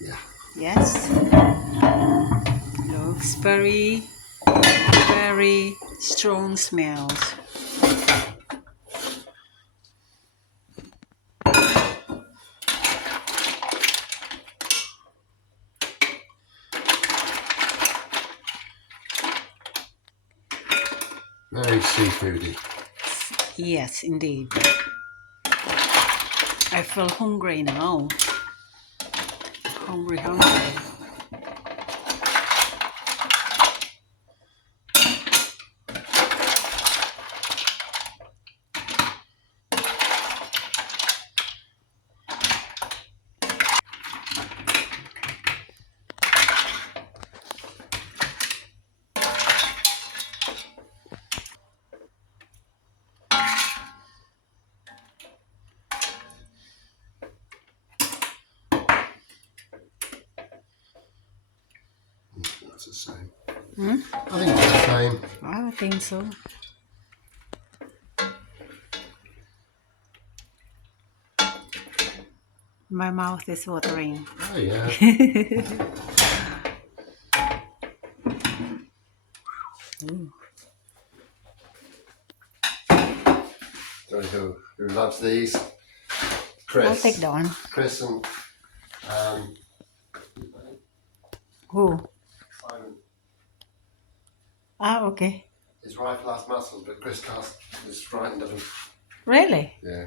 Yeah. Yes. Looks very, very strong smells. Very seafoody. Yes, indeed. I feel hungry now. Hungry, hungry. That's the same. Hmm? I think it's the same. I think so. My mouth is watering. Oh yeah. Ooh. So who loves these? I'll Chris. take that one. Chris and Who? Simon. Ah, okay. His wife loves mussels, but Chris can't. Is frightened of them. Really? Yeah.